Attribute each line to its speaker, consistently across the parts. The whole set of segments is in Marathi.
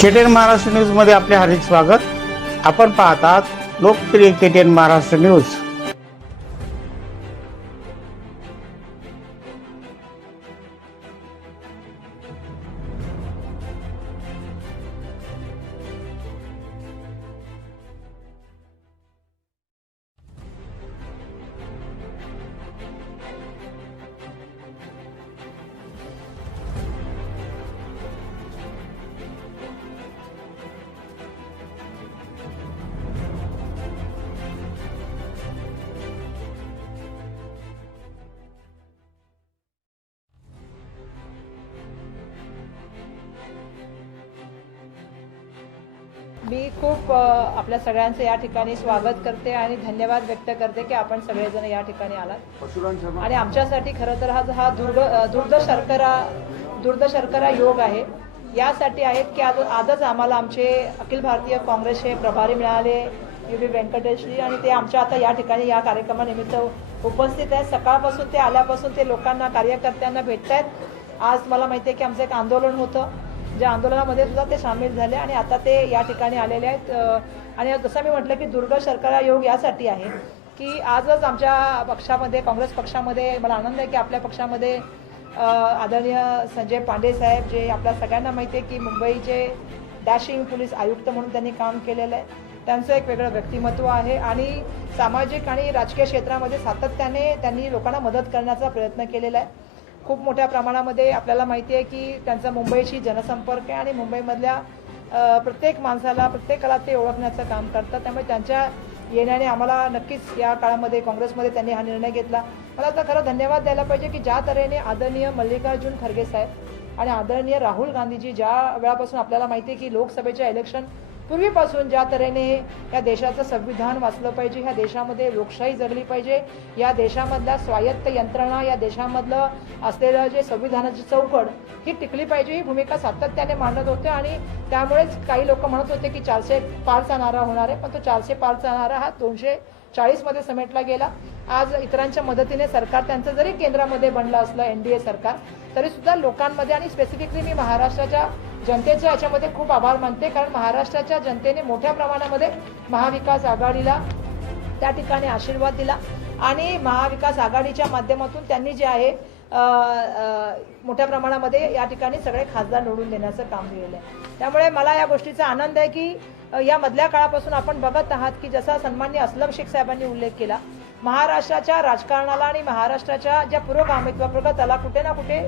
Speaker 1: केटेन महाराष्ट्र न्यूजमध्ये आपले हार्दिक स्वागत. आपण पाहतात लोकप्रिय केटेन महाराष्ट्र न्यूज
Speaker 2: मी खूप आपल्या सगळ्यांचं या ठिकाणी स्वागत करते आणि धन्यवाद व्यक्त करते की आपण सगळेजण या ठिकाणी आलात. आणि आमच्यासाठी खरं तर हा हा दुर्ग अ, दुर्द शर्करा दुर्द शर्करा योग आहे. यासाठी आहेत की आज आजच आम्हाला आमचे अखिल भारतीय काँग्रेसचे प्रभारी मिळाले यू बी व्यंकटेशजी आणि ते आमच्या आता या ठिकाणी या कार्यक्रमानिमित्त उपस्थित आहेत. सकाळपासून ते आल्यापासून ते लोकांना कार्यकर्त्यांना भेटत आहेत आज मला माहिती आहे की आमचं एक आंदोलन होतं. ज्या आंदोलनामध्ये सुद्धा ते सामील झाले आणि आता ते या ठिकाणी आलेले आहेत. आणि जसं मी म्हटलं की दुर्ग शर्करा योग यासाठी आहे की आजच आमच्या पक्षामध्ये काँग्रेस पक्षामध्ये मला आनंद आहे की आपल्या पक्षामध्ये आदरणीय संजय पांडे साहेब जे आपल्या सगळ्यांना माहिती आहे की मुंबईचे डॅशिंग पोलीस आयुक्त म्हणून त्यांनी काम केलेलं आहे. त्यांचं एक वेगळं व्यक्तिमत्व आहे आणि सामाजिक आणि राजकीय क्षेत्रामध्ये सातत्याने त्यांनी लोकांना मदत करण्याचा प्रयत्न केलेला आहे. खूप मोठ्या प्रमाणामध्ये आपल्याला माहिती आहे की त्यांचा मुंबईशी जनसंपर्क आहे आणि मुंबईमधल्या प्रत्येक माणसाला प्रत्येकाला ते ओळखण्याचं काम करतात. त्यामुळे त्यांच्या येण्याने आम्हाला नक्कीच या काळामध्ये काँग्रेसमध्ये त्यांनी हा निर्णय घेतला. मला आता खरं धन्यवाद द्यायला पाहिजे की ज्या तऱ्हेने आदरणीय मल्लिकार्जुन खरगे साहेब आणि आदरणीय राहुल गांधीजी ज्या वेळापासून आपल्याला माहिती आहे की लोकसभेच्या इलेक्शन पूर्वीपासून ज्या तऱ्हेने या देशाचं संविधान वाचलं पाहिजे ह्या देशामध्ये लोकशाही जगली पाहिजे या देशामधल्या स्वायत्त यंत्रणा या देशामधलं असलेलं जे संविधानाची चौकड ही टिकली पाहिजे ही भूमिका सातत्याने मांडत होते आणि त्यामुळेच काही लोक म्हणत होते की चारशे पारचा नारा होणार आहे पण तो चारशे पारचा नारा हा दोनशे चाळीसमध्ये समेटला गेला. आज इतरांच्या मदतीने सरकार त्यांचं जरी केंद्रामध्ये बनलं असलं एन डी ए सरकार तरी सुद्धा लोकांमध्ये आणि स्पेसिफिकली मी महाराष्ट्राच्या जनतेचे याच्यामध्ये खूप आभार मानते कारण महाराष्ट्राच्या जनतेने मोठ्या प्रमाणामध्ये महाविकास आघाडीला त्या ठिकाणी आशीर्वाद दिला आणि महाविकास आघाडीच्या माध्यमातून त्यांनी जे आहे मोठ्या प्रमाणामध्ये या ठिकाणी सगळे खासदार निवडून देण्याचं काम केलेलं आहे. त्यामुळे मला या गोष्टीचा आनंद आहे की या मधल्या काळापासून आपण बघत आहात की जसा सन्मान्य असलम शेख साहेबांनी उल्लेख केला महाराष्ट्राच्या राजकारणाला आणि महाराष्ट्राच्या ज्या पुरोगामित्व त्याला कुठे ना कुठे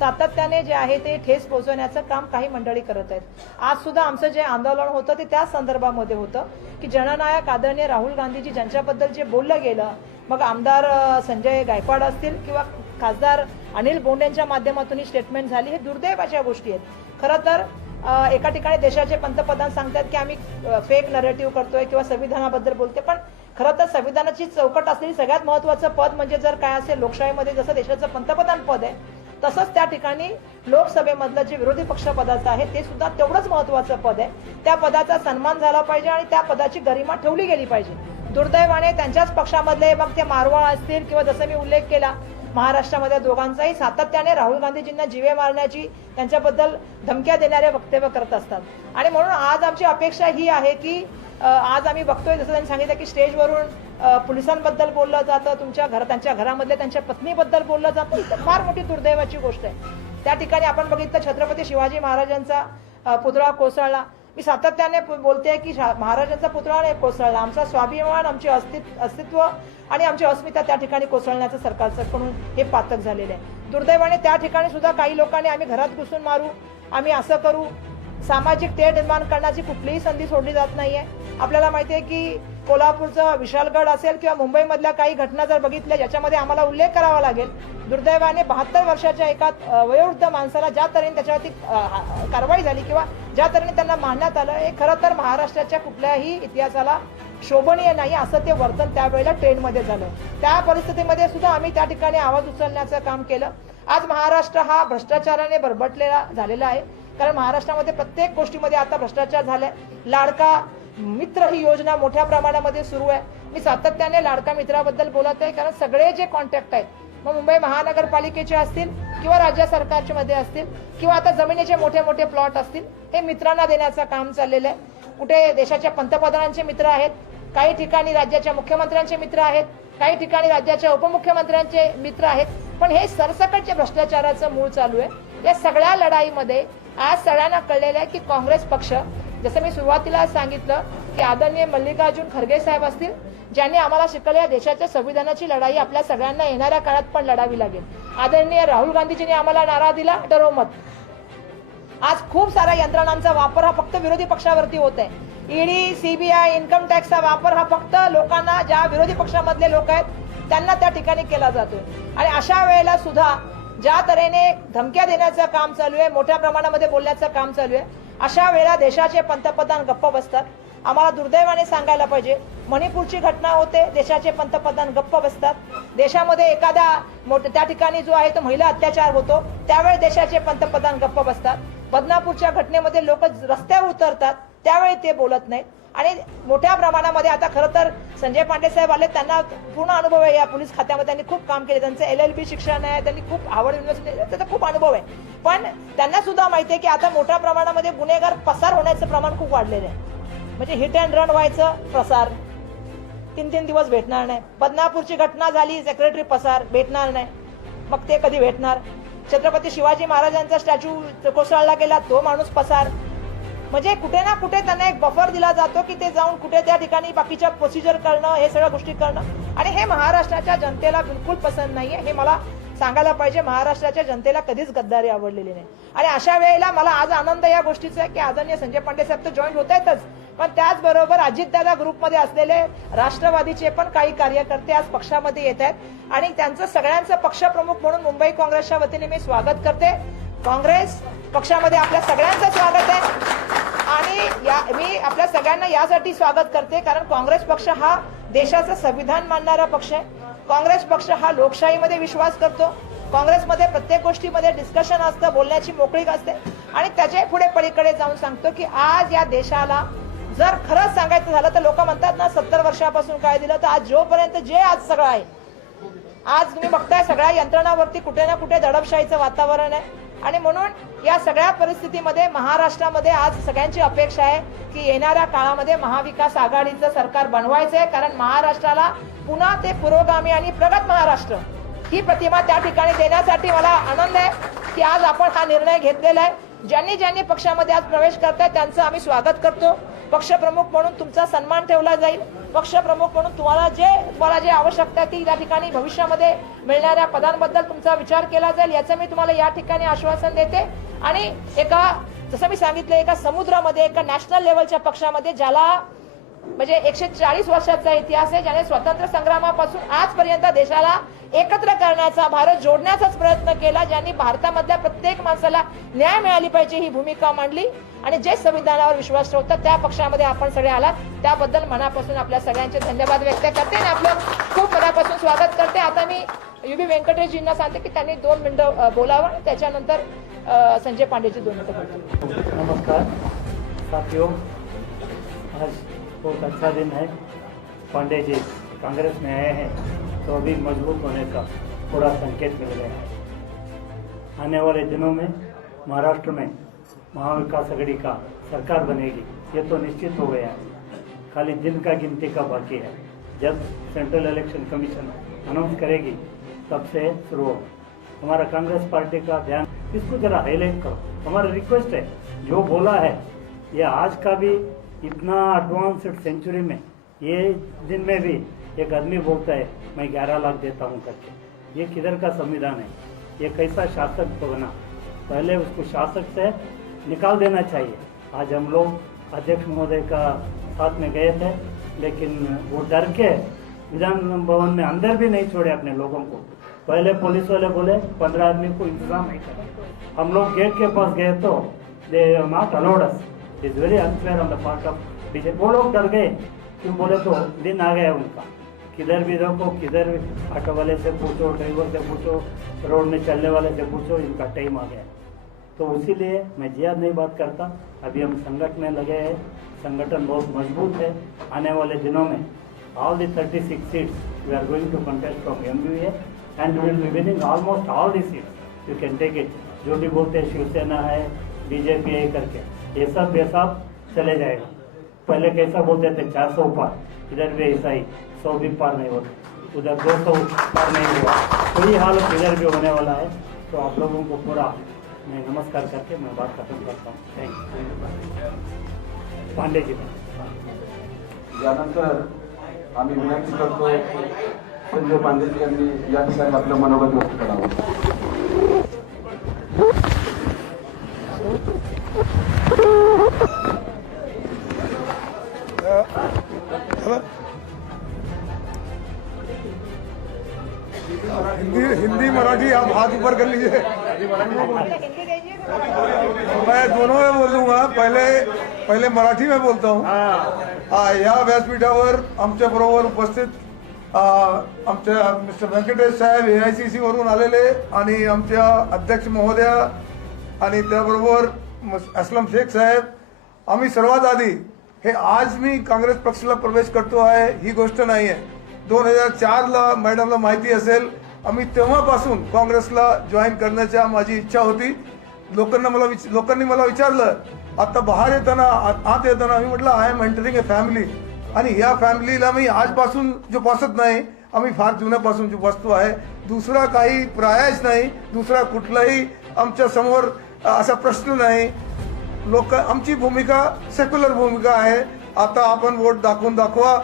Speaker 2: सातत्याने जे आहे ते ठेस पोहोचवण्याचं काम काही मंडळी करत आहेत. आज सुद्धा आमचं जे आंदोलन होतं ते त्याच संदर्भामध्ये होतं की जननायक आदरणीय राहुल गांधीजी ज्यांच्याबद्दल जे बोललं गेलं मग आमदार संजय गायकवाड असतील किंवा खासदार अनिल बोंडेंच्या माध्यमातून ही स्टेटमेंट झाली हे दुर्दैवाच्या गोष्टी आहेत. खरं तर एका ठिकाणी देशाचे पंतप्रधान सांगतात की आम्ही फेक नरेटिव्ह करतोय किंवा संविधानाबद्दल बोलते पण खरं तर संविधानाची चौकट असलेली सगळ्यात महत्वाचं पद म्हणजे जर काय असेल लोकशाहीमध्ये जसं देशाचं पंतप्रधान पद आहे तसंच त्या ठिकाणी लोकसभेमधलं जे विरोधी पक्ष पदाचं आहे ते सुद्धा तेवढंच महत्वाचं पद आहे. त्या पदाचा सन्मान झाला पाहिजे आणि त्या पदाची गरिमा ठेवली गेली पाहिजे. दुर्दैवाने त्यांच्याच पक्षामधले मग ते मारवाळ असतील किंवा जसं मी उल्लेख केला महाराष्ट्रामध्ये दोघांचाही सातत्याने राहुल गांधीजींना जीवे मारण्याची त्यांच्याबद्दल धमक्या देणारे वक्तव्य करत असतात. आणि म्हणून आज आमची अपेक्षा ही आहे की आज आम्ही बघतोय जसं त्यांनी सांगितलं की स्टेजवरून पोलिसांबद्दल बोललं जातं तुमच्या घर त्यांच्या घरामधल्या त्यांच्या पत्नीबद्दल बोललं जातं. ही तर फार मोठी दुर्दैवाची गोष्ट आहे. त्या ठिकाणी आपण बघितलं छत्रपती शिवाजी महाराजांचा पुतळा कोसळला. मी सातत्याने बोलते की शा- महाराजांचा पुतळा नाही कोसळला. आमचा स्वाभिमान आमचे अस्तित्व अस्तित्व आणि आमची अस्मिता त्या ठिकाणी कोसळण्याचं सरकारकडून हे पातक झालेलं आहे. दुर्दैवाने त्या ठिकाणी सुद्धा काही लोकांनी आम्ही घरात घुसून मारू आम्ही असं करू सामाजिक ते निर्माण करण्याची कुठलीही संधी सोडली जात नाहीये. आपल्याला माहिती आहे की कोल्हापूरचं विशालगड असेल किंवा मुंबईमधल्या काही घटना जर बघितल्या ज्याच्यामध्ये आम्हाला उल्लेख करावा लागेल दुर्दैवाने बहात्तर वर्षाच्या एका वयोवृद्ध माणसाला ज्या तऱ्हेने त्याच्यावरती कारवाई झाली किंवा ज्या तऱ्हेने त्यांना मानण्यात आलं हे खरं तर महाराष्ट्राच्या कुठल्याही इतिहासाला शोभनीय नाही असं ते वर्तन त्यावेळेला ट्रेनमध्ये झालं. त्या परिस्थितीमध्ये सुद्धा आम्ही त्या ठिकाणी आवाज उचलण्याचं काम केलं. आज महाराष्ट्र हा भ्रष्टाचाराने बरबटलेला झालेला आहे. कारण महाराष्ट्रामध्ये प्रत्येक गोष्टीमध्ये आता भ्रष्टाचार झालाय. लाडका मित्र ही योजना मोठ्या प्रमाणामध्ये सुरू आहे. मी सातत्याने लाडका मित्राबद्दल बोलत आहे कारण सगळे जे कॉन्टॅक्ट आहेत मग मुंबई महानगरपालिकेचे असतील किंवा राज्य सरकारच्या मध्ये असतील किंवा आता जमिनीचे मोठे मोठे प्लॉट असतील हे मित्रांना देण्याचं काम चाललेलं आहे. कुठे देशाच्या पंतप्रधानांचे मित्र आहेत काही ठिकाणी राज्याच्या मुख्यमंत्र्यांचे मित्र आहेत काही ठिकाणी राज्याच्या उपमुख्यमंत्र्यांचे मित्र आहेत पण हे सरसकटचे भ्रष्टाचाराचं मूळ चालू आहे. या सगळ्या लढाईमध्ये आज सगळ्यांना कळलेलं आहे की काँग्रेस पक्ष जसं मी सुरुवातीला सांगितलं की आदरणीय मल्लिकार्जुन खरगे साहेब असतील ज्यांनी आम्हाला शिकवलं या देशाच्या संविधानाची लढाई आपल्या सगळ्यांना येणाऱ्या काळात पण लढावी लागेल. आदरणीय राहुल गांधीजींनी आम्हाला नारा दिला डरो मत. आज खूप साऱ्या यंत्रणांचा वापर हा फक्त विरोधी पक्षावरती होत आहे. ईडी सीबीआय इन्कम टॅक्सचा वापर हा फक्त लोकांना ज्या विरोधी पक्षामधले लोक आहेत त्यांना त्या ठिकाणी केला जातो आणि अशा वेळेला सुद्धा ज्या तऱ्हेने धमक्या देण्याचं काम चालू आहे मोठ्या प्रमाणामध्ये बोलण्याचं काम चालू आहे अशा वेळेला देशाचे पंतप्रधान गप्प बसतात. आम्हाला दुर्दैवाने सांगायला पाहिजे मणिपूरची घटना होते देशाचे पंतप्रधान गप्प बसतात. देशामध्ये एखाद्या मोठ त्या ठिकाणी जो आहे तो महिला अत्याचार होतो त्यावेळी देशाचे पंतप्रधान गप्प बसतात. बदनापूरच्या घटनेमध्ये लोक रस्त्यावर उतरतात त्यावेळी ते बोलत नाहीत. आणि मोठ्या प्रमाणामध्ये आता खरं तर संजय पांडे साहेब आले त्यांना पूर्ण अनुभव आहे या पोलीस खात्यामध्ये. त्यांनी खूप काम केले. त्यांचं एल एल बी शिक्षण आहे त्यांनी खूप आवड युनिव्हर्सिटी त्याचा खूप अनुभव आहे. पण त्यांना सुद्धा माहिती आहे की आता मोठ्या प्रमाणामध्ये गुन्हेगार पसार होण्याचं प्रमाण खूप वाढलेलं आहे. म्हणजे हिट अँड रन व्हायचं प्रसार. तीन तीन दिवस भेटणार नाही. बदनापूरची घटना झाली सेक्रेटरी पसार भेटणार नाही. मग ते कधी भेटणार? छत्रपती शिवाजी महाराजांचा स्टॅच्यू कोसळला गेला तो माणूस पसार. म्हणजे कुठे ना कुठे त्यांना एक बफर दिला जातो की ते जाऊन कुठे त्या ठिकाणी बाकीच्या प्रोसिजर करणं हे सगळ्या गोष्टी करणं. आणि हे महाराष्ट्राच्या जनतेला बिलकुल पसंत नाहीये. हे मला सांगायला पाहिजे महाराष्ट्राच्या जनतेला कधीच गद्दारी आवडलेली नाही. आणि अशा वेळेला मला आज आनंद या गोष्टीचा आहे की आदरणीय संजय पांडे साहेब तर जॉईन होत आहेतच पण त्याचबरोबर अजितदादा ग्रुपमध्ये असलेले राष्ट्रवादीचे पण काही कार्यकर्ते आज पक्षामध्ये येत आहेत. आणि त्यांचं सगळ्यांचं पक्षप्रमुख म्हणून मुंबई काँग्रेसच्या वतीने मी स्वागत करते. काँग्रेस पक्षामध्ये आपल्या सगळ्यांचं स्वागत आहे. मी या मी आपल्या सगळ्यांना यासाठी स्वागत करते कारण काँग्रेस पक्ष हा देशाचं संविधान मानणारा पक्ष आहे. काँग्रेस पक्ष हा लोकशाहीमध्ये विश्वास करतो. काँग्रेसमध्ये प्रत्येक गोष्टीमध्ये डिस्कशन असतं बोलण्याची मोकळीक असते. आणि त्याच्या पुढे पलीकडे जाऊन सांगतो की आज या देशाला जर खरंच सांगायचं झालं तर लोक म्हणतात ना सत्तर वर्षापासून काय दिलं तर आज जोपर्यंत जे आज सगळं आहे. आज तुम्ही बघताय सगळ्या यंत्रणावरती कुठे ना कुठे दडपशाहीचं वातावरण आहे. आणि म्हणून या सगळ्या परिस्थितीमध्ये महाराष्ट्रामध्ये आज सगळ्यांची अपेक्षा आहे की येणाऱ्या काळामध्ये महाविकास आघाडीचं सरकार बनवायचं आहे कारण महाराष्ट्राला पुन्हा ते पुरोगामी आणि प्रगत महाराष्ट्र ही प्रतिमा त्या ठिकाणी देण्यासाठी मला आनंद आहे की आज आपण हा निर्णय घेतलेला आहे. ज्यांनी ज्यांनी पक्षामध्ये आज प्रवेश करताय त्यांचं आम्ही स्वागत करतो. पक्षप्रमुख म्हणून तुमचा सन्मान ठेवला जाईल. पक्षप्रमुख म्हणून तुम्हाला जे तुम्हाला जे आवश्यकता आहे ती या ठिकाणी भविष्यामध्ये मिळणाऱ्या पदांबद्दल तुमचा विचार केला जाईल याचं मी तुम्हाला या ठिकाणी आश्वासन देते. आणि एका जसं मी सांगितलं एका समुद्रामध्ये एका नॅशनल लेवलच्या पक्षामध्ये ज्याला म्हणजे एकशे चाळीस वर्षाचा इतिहास आहे ज्याने स्वातंत्र्य संग्रामापासून आजपर्यंत देशाला एकत्र करण्याचा भारत जोडण्याचाच प्रयत्न केला ज्यांनी भारतामधल्या प्रत्येक माणसाला न्याय मिळाली पाहिजे ही भूमिका मांडली. आणि जे संविधानावर विश्वास ठेवतात त्या पक्षामध्ये आपण सगळे आलात. त्याबद्दल मनापासून आपल्या सगळ्यांचे धन्यवाद व्यक्त करते आणि आपलं खूप मनापासून स्वागत करते. आता मी युबी व्यंकटेशजींना सांगते की त्यांनी दोन मिनिटं बोलावं. आणि त्याच्यानंतर संजय पांडेजी दोन मिनिटं बोलतो
Speaker 3: नमस्कार. साथियों आज बहुत अच्छा दिन है। पांडे जी कांग्रेस में आए हैं तो अभी मज़बूत होने का पूरा संकेत मिल गया है। आने वाले दिनों में महाराष्ट्र में महाविकास अघड़ी का सरकार बनेगी, ये तो निश्चित हो गया है। खाली दिन का गिनती का बाकी है। जब सेंट्रल इलेक्शन कमीशन अनाउंस करेगी, तब से शुरू हो हमारा कांग्रेस पार्टी का ध्यान इसको जरा हाईलाइट करो। हमारा रिक्वेस्ट है, जो बोला है, ये आज का भी इतना एडवांस्ड सेंचुरी में, ये दिन में भी एक आदमी बोलता है, मैं ग्यारह लाख देता हूँ करके। ये किधर का संविधान है? ये कैसा शासक बना? पहले उसको शासक से निकाल देना चाहिए। आज हम लोग अध्यक्ष महोदय का साथ में गए थे, लेकिन वो डर के विधान भवन में अंदर भी नहीं छोड़े अपने लोगों को। पहले पुलिस वाले बोले, पंद्रह आदमी को इंतज़ाम नहीं करें हम लोग गेट के पास गए तो they not allowed us is very unfair on the part of BJP वो लोग डर गए। क्यों बोले तो दिन आ गया उनका। किधर भी देखो किधर भी ऑटो वाले से पूछो, ड्राइवर से पूछो, रोड में चलने वाले से पूछो, इनका टाइम आ गया। तो इसीलिए मैं जिया नहीं बात करता। अभी हम संगठन में लगे हैं। संगठन बहुत मज़बूत है। आने वाले दिनों में all the 36 seats we are going to contest from MBA and we will be winning almost all the seats. You can take it जो भी बोलते हैं, शिवसेना है बीजेपी है करके। ये सब बेसाब चले जाएगा। पहले कैसा बोलते थे, चार सौ पार। इधर भी ऐसा ही, सौ भी पार नहीं होता। उधर दो सौ पार नहीं हुआ वही हालत इधर भी होने वाला है। तो आप लोगों को पूरा मैं नमस्कार करके मैं बात खत्म करता हूँ। थैंक पांडे जी।
Speaker 4: यानंतर आम्ही विनंती करतो संजय पांडेजी यांनी या ठिकाणी आपलं मनोगत व्यक्त करावं.
Speaker 5: हाथ ऊपर कर लीजिए। मैं दोनों में बोल दूंगा पहले पहले मराठी में बोलता हूँ। या व्यासपीठावर आमच्या बरोबर उपस्थित आमच्या मिस्टर व्यंकटेश साहेब ए आय सी सी वरून आलेले आणि आमच्या अध्यक्ष महोदया आणि त्याबरोबर असलम शेख साहेब. आम्ही सर्वात आधी हे आज मी काँग्रेस पक्षाला प्रवेश करतो आहे ही गोष्ट नाही आहे दोन हजार चारला मॅडमला माहिती असेल आम्ही तेव्हापासून काँग्रेसला जॉईन करण्याच्या माझी इच्छा होती. लोकांना मला विच- लोकांनी मला विचारलं आता बाहेर येताना आत आत येताना मी म्हटलं I am entering a family आणि या फॅमिलीला मी आजपासून जोपासत नाही. आम्ही फार जुन्यापासून जो बसतो आहे. दुसरा काही प्रायच नाही. दुसरा कुठलाही आमच्यासमोर असा प्रश्न नाही. लोक आमची भूमिका सेक्युलर भूमिका आहे. आता आपण वोट दाखवून दाखवा.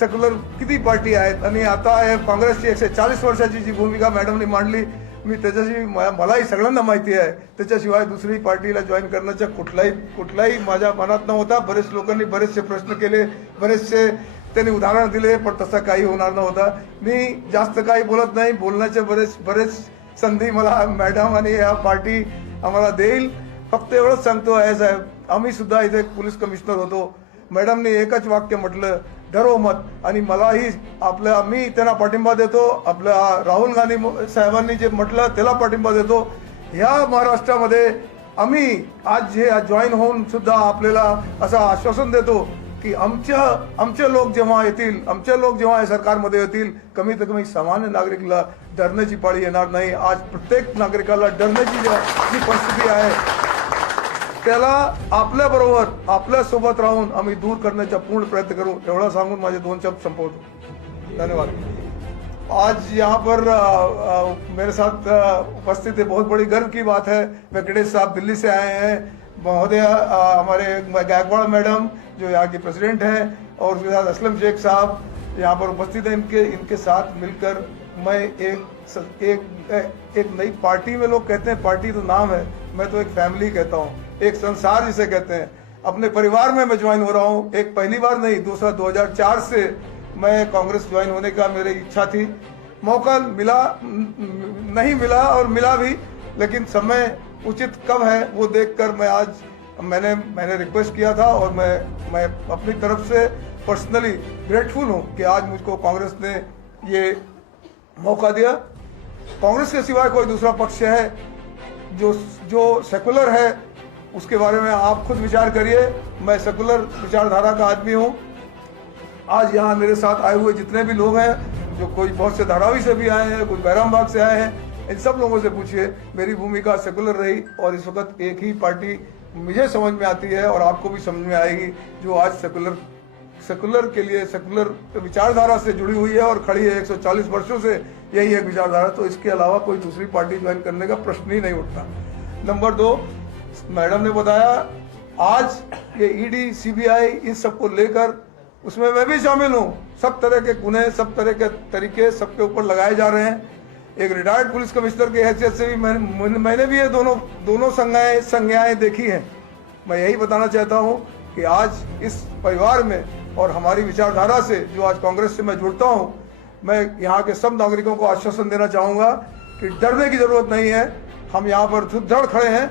Speaker 5: सेक्युलर किती पार्टी आहेत? आणि आता हे काँग्रेसची एकशे चाळीस वर्षाची जी भूमिका मॅडमनी मांडली मी त्याच्याशी मलाही सगळ्यांना माहिती आहे. त्याच्याशिवाय दुसरी पार्टीला जॉईन करण्याचा कुठलाही कुठलाही माझ्या मनात नव्हता. बरेच लोकांनी बरेचसे प्रश्न केले बरेचसे त्यांनी उदाहरण दिले पण तसं काही होणार नव्हता. मी जास्त काही बोलत नाही. बोलण्याचे बरेच बरेच संधी मला मॅडम आणि या पार्टी आम्हाला देईल. फक्त एवढंच सांगतो आहे साहेब आम्ही सुद्धा इथे पोलीस कमिशनर होतो. मॅडमने एकच वाक्य म्हटलं डरो मत. आणि मलाही आपल्या मी त्यांना पाठिंबा देतो. आपल्या राहुल गांधी साहेबांनी जे म्हटलं त्याला पाठिंबा देतो. ह्या महाराष्ट्रामध्ये आम्ही आज जे जॉईन होऊन सुद्धा आपल्याला असं आश्वासन देतो की आमच्या आमचे लोक जेव्हा येतील आमचे लोक जेव्हा या सरकारमध्ये येतील कमीत कमी सामान्य नागरिकला डरण्याची पाळी येणार नाही. आज प्रत्येक नागरिकाला डरण्याची जी परिस्थिती आहे त्याला आपल्या बरोबर आपल्या सोबत राहून आम्ही दूर करण्याचा पूर्ण प्रयत्न करू एवढा सांगून माझे दोन शब्द संपवतो. धन्यवाद. आज यहाँ पर अ, अ, मेरे साथ उपस्थित है बहुत बड़ी गर्व की बात है। वेंकटेश साहब दिल्ली से आए हैं। महोदय हमारे गायकवाड़ मैडम जो यहाँ की प्रेसिडेंट हैं और उसके साथ असलम शेख साहब यहाँ पर उपस्थित हैं इनके इनके साथ मिलकर मैं एक एक एक नई पार्टी में लोग कहते हैं पार्टी तो नाम है मैं तो एक फैमिली कहता हूँ। एक संसार जिसे कहते हैं। अपने परिवार में मैं ज्वाइन हो रहा हूँ। एक पहली बार नहीं, दूसरा 2004 से मैं कांग्रेस ज्वाइन होने का मेरी इच्छा थी। मौका मिला, नहीं मिला और मिला भी, लेकिन समय उचित कब है, वो देखकर मैं आज मैंने मैंने रिक्वेस्ट किया था और मैं मैं अपनी तरफ़ से पर्सनली ग्रेटफुल हूँ कि आज मुझको कांग्रेस ने ये मौका दिया। कांग्रेस के सिवाय कोई दूसरा पक्ष है जो जो सेकुलर है उसके बारे में आप खुद विचार करिए। मैं सेकुलर विचारधारा का आदमी हूँ। आज यहाँ मेरे साथ आए हुए जितने भी लोग हैं, जो कोई बहुत से धारावी से भी आए हैं, कोई बैरामबाग से आए हैं, इन सब लोगों से पूछिए। मेरी भूमिका सेकुलर रही और इस वक्त एक ही पार्टी मुझे समझ में आती है और आपको भी समझ में आएगी, जो आज सेकुलर सेकुलर के लिए सेकुलर विचारधारा से जुड़ी हुई है और खड़ी है 140 वर्षों से यही एक विचारधारा। तो इसके अलावा कोई दूसरी पार्टी ज्वाइन करने का प्रश्न ही नहीं उठता। नंबर दो मैडम ने बताया, आज ये ईडी सीबीआई इन सबको लेकर उसमें मैं भी शामिल हूँ। सब तरह के गुने, सब तरह के तरीके सबके ऊपर लगाए जा रहे हैं। एक रिटायर्ड पुलिस कमिश्नर की हैसियत से भी मैंने मैंने भी ये दोनों दोनों संज्ञाएँ संज्ञाएँ देखी हैं। मैं यही बताना चाहता हूँ कि आज इस परिवार में और हमारी विचारधारा से जो आज कांग्रेस से मैं जुड़ता हूँ, मैं यहाँ के सब नागरिकों को आश्वासन देना चाहूँगा कि डरने की ज़रूरत नहीं है। हम यहाँ पर सुदृढ़ खड़े हैं।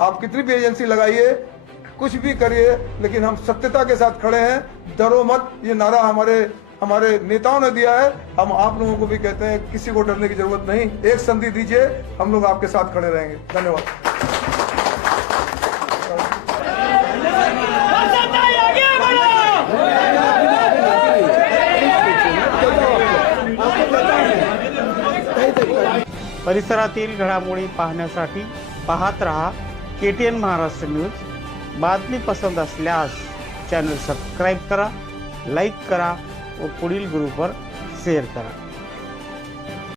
Speaker 5: आप कितनी भी एजेंसी लगाइए, कुछ भी करिए, लेकिन हम सत्यता के साथ खड़े हैं। डरो मत, ये नारा हमारे हमारे नेताओं ने दिया है। हम आप लोगों को भी कहते हैं, किसी को डरने की ज़रूरत नहीं। एक संधि दीजिए, हम लोग आपके साथ खड़े रहेंगे। धन्यवाद।
Speaker 1: परिसरातील घडामोडी पाहण्यासाठी पाहत रहा K T N Maharashtra news. बातमी पसंत असल्यास चॅनल सबस्क्राईब करा लाईक करा व पुढील ग्रुपवर शेअर करा.